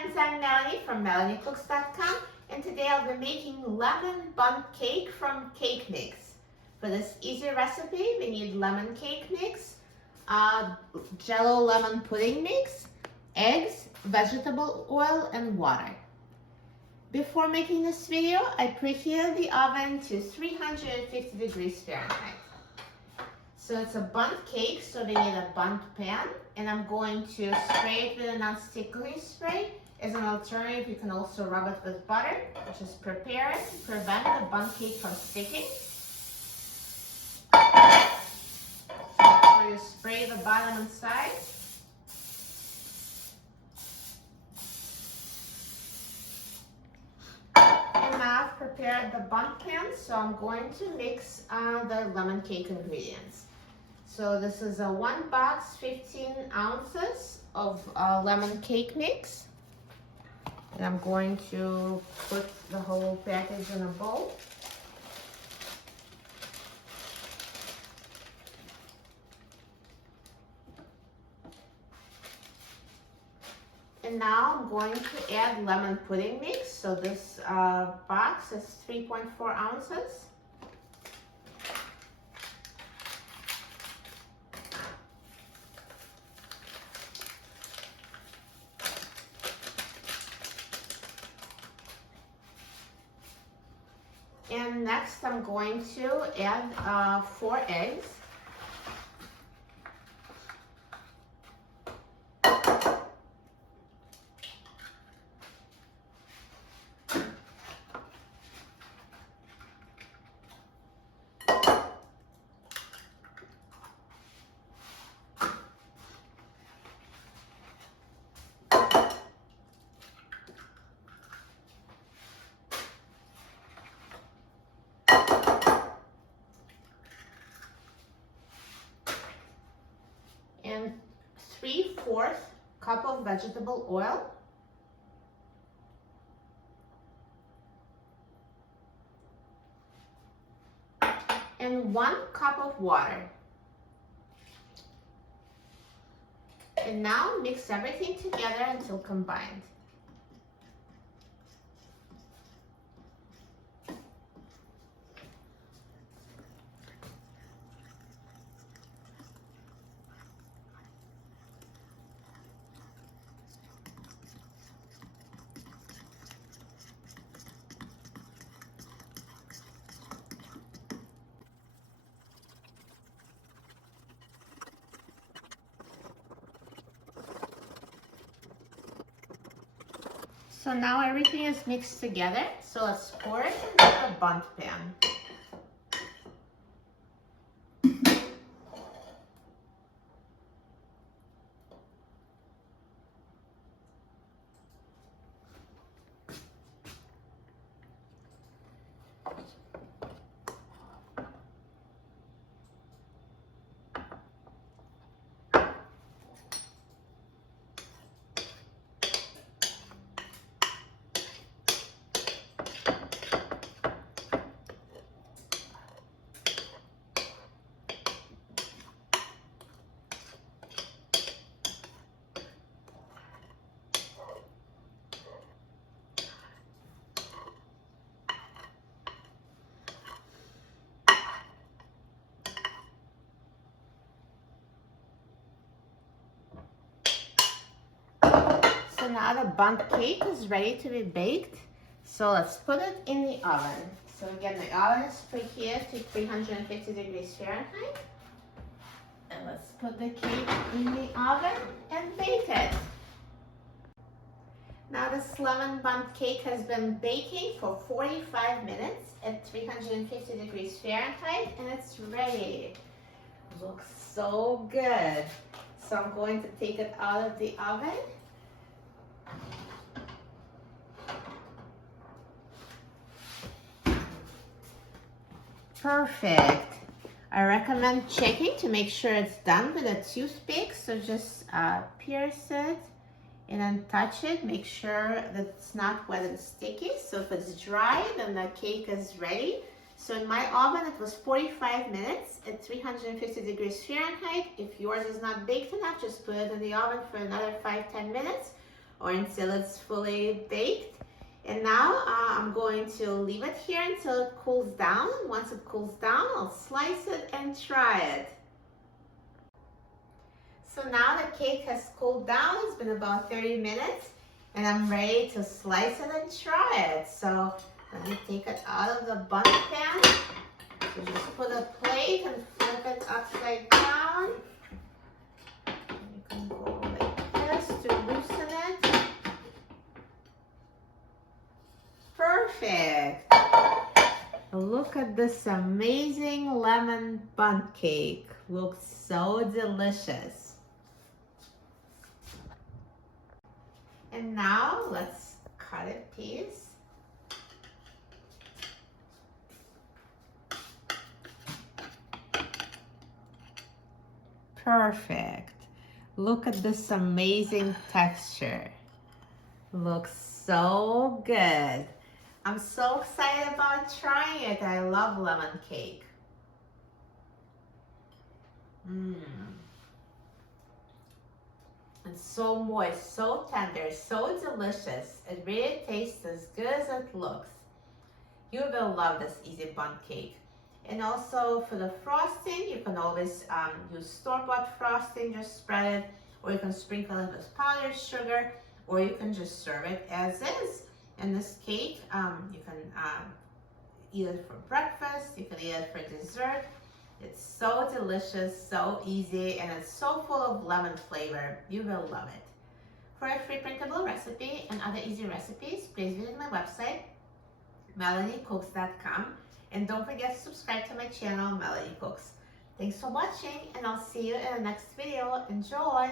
friends, I'm Melanie from melaniecooks.com, and today I'll be making lemon bundt cake from cake mix. For this easy recipe, we need lemon cake mix, jello lemon pudding mix, eggs, vegetable oil, and water. Before making this video, I preheated the oven to 350 degrees Fahrenheit. So it's a bundt cake, so we need a bundt pan, and I'm going to spray it with a non-stick grease spray. As an alternative, you can also rub it with butter. Just prepare it to prevent the bundt cake from sticking. So you spray the bottom and side. And now I've prepared the bundt pan, so I'm going to mix the lemon cake ingredients. So this is a 1 box, 15 ounces of lemon cake mix. And I'm going to put the whole package in a bowl. And now I'm going to add lemon pudding mix. So this box is 3.4 ounces. And next I'm going to add 4 eggs. And 3/4 cup of vegetable oil. And 1 cup of water. And now mix everything together until combined. So now everything is mixed together, so let's pour it into the bundt pan. So now the bundt cake is ready to be baked. So let's put it in the oven. So again, the oven is preheated to 350 degrees Fahrenheit. And let's put the cake in the oven and bake it. Now this lemon bundt cake has been baking for 45 minutes at 350 degrees Fahrenheit, and it's ready. Looks so good. So I'm going to take it out of the oven. Perfect. I recommend checking to make sure it's done with a toothpick. So just pierce it and then touch it. Make sure that it's not wet and sticky. So if it's dry, then the cake is ready. So in my oven, it was 45 minutes at 350 degrees Fahrenheit. If yours is not baked enough, just put it in the oven for another 5-10 minutes. or until it's fully baked. And now I'm going to leave it here until it cools down. Once it cools down, I'll slice it and try it. So now the cake has cooled down. It's been about 30 minutes and I'm ready to slice it and try it. So let me take it out of the Bundt pan. So just put a plate and flip it upside down. And you can go like this to loosen it. Perfect. Look at this amazing lemon Bundt cake. Looks so delicious. And now let's cut a piece. Perfect. Look at this amazing texture. Looks so good. I'm so excited about trying it. I love lemon cake. It's so moist, so tender, so delicious. It really tastes as good as it looks. You will love this easy Bundt cake. And also for the frosting, you can always use store-bought frosting, just spread it, or you can sprinkle it with powdered sugar, or you can just serve it as is. And this cake, you can eat it for breakfast, you can eat it for dessert. It's so delicious, so easy, and it's so full of lemon flavor. You will love it. For a free printable recipe and other easy recipes, please visit my website, melaniecooks.com. And don't forget to subscribe to my channel, Melanie Cooks. Thanks for watching, and I'll see you in the next video. Enjoy!